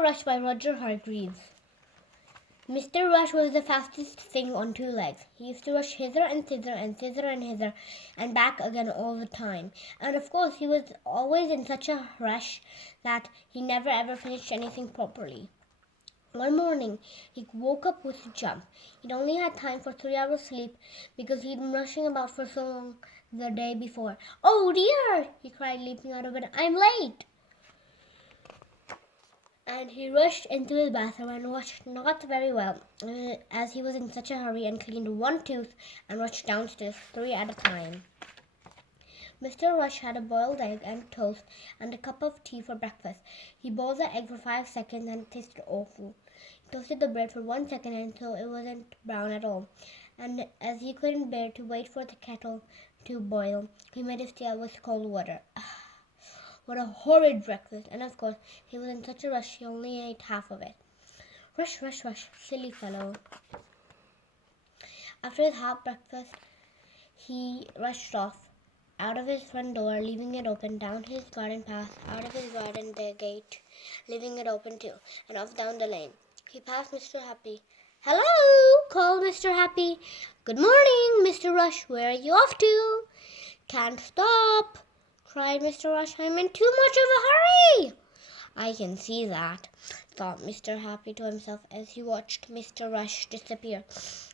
Mr. Rush by Roger Hargreaves. Mr. Rush was the fastest thing on two legs. He used to rush hither and thither and thither and hither and back again all the time. And of course he was always in such a rush that he never ever finished anything properly. One morning he woke up with a jump. He'd only had time for 3 hours sleep because he'd been rushing about for so long the day before. "Oh dear!" he cried, leaping out of bed. "I'm late!" And he rushed into his bathroom and washed not very well, as he was in such a hurry, and cleaned one tooth and rushed downstairs 3 at a time. Mr. Rush had a boiled egg and toast and a cup of tea for breakfast. He boiled the egg for 5 seconds and it tasted awful. He toasted the bread for 1 second until it wasn't brown at all. And as he couldn't bear to wait for the kettle to boil, he made his tea out with cold water. What a horrid breakfast! And of course, he was in such a rush he only ate half of it. Rush, rush, rush, silly fellow. After his half breakfast, he rushed off out of his front door, leaving it open, down his garden path, out of his garden gate, leaving it open too, and off down the lane. He passed Mr. Happy. "Hello!" called Mr. Happy. "Good morning, Mr. Rush. Where are you off to?" "Can't stop," cried Mr. Rush. "I'm in too much of a hurry." "I can see that," thought Mr. Happy to himself as he watched Mr. Rush disappear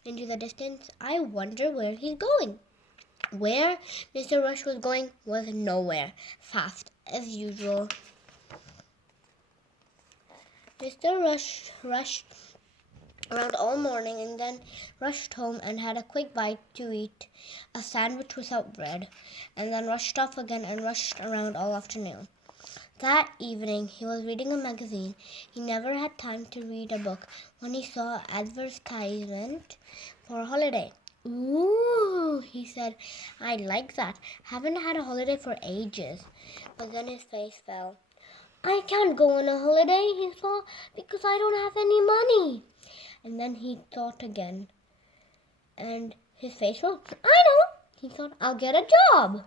into the distance. "I wonder where he's going." Where Mr. Rush was going was nowhere, fast as usual. Mr. Rush rushed around all morning and then rushed home and had a quick bite to eat, a sandwich without bread, and then rushed off again and rushed around all afternoon. That evening he was reading a magazine. He never had time to read a book when he saw an advertisement for a holiday. "Ooh," he said, "I like that. Haven't had a holiday for ages." But then his face fell. "I can't go on a holiday," he thought, "because I don't have any money." And then he thought again, and his face rose. "I know," he thought, "I'll get a job."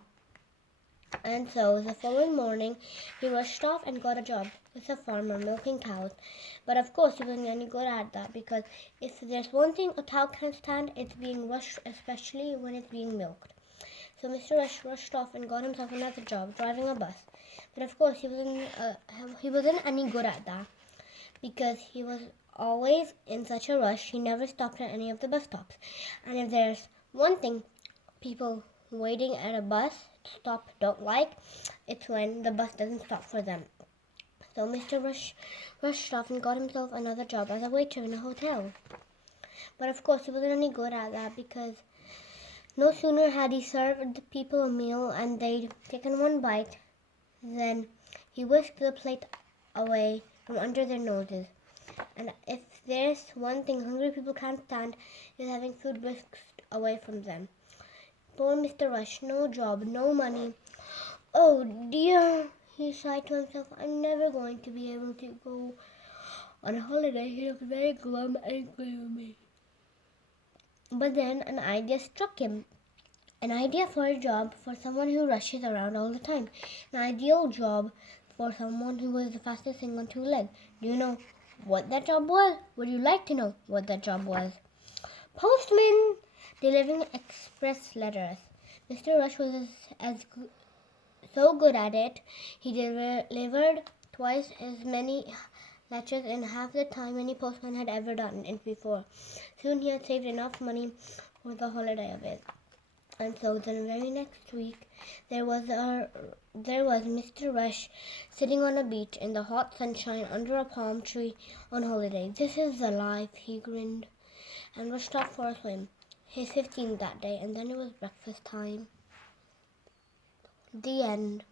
And so the following morning he rushed off and got a job with a farmer milking cows. But of course he wasn't any good at that, because if there's one thing a cow can't stand, it's being rushed, especially when it's being milked. So Mr. Rush rushed off and got himself another job, driving a bus. But of course he wasn't any good at that, because he was always in such a rush. He never stopped at any of the bus stops. And if there's one thing people waiting at a bus stop don't like, it's when the bus doesn't stop for them. So Mr. Rush rushed off and got himself another job as a waiter in a hotel. But of course he wasn't any good at that, because no sooner had he served the people a meal and they'd taken one bite than he whisked the plate away from under their noses. And if there's one thing hungry people can't stand, is having food whisked away from them. Poor Mr. Rush, no job, no money. "Oh dear," he sighed to himself, "I'm never going to be able to go on a holiday." He looked very glum and gloomy. But then an idea struck him. An idea for a job for someone who rushes around all the time. An ideal job for someone who was the fastest thing on two legs. Do you know what that job was? Would you like to know what that job was? Postman, delivering express letters. Mr. Rush was so good at it, he delivered twice as many letters in half the time any postman had ever done it before. Soon he had saved enough money for the holiday of it. And so the very next week, there was Mr. Rush sitting on a beach in the hot sunshine under a palm tree on holiday. "This is the life," he grinned, and rushed off for a swim. His 15th that day, and then it was breakfast time. The end.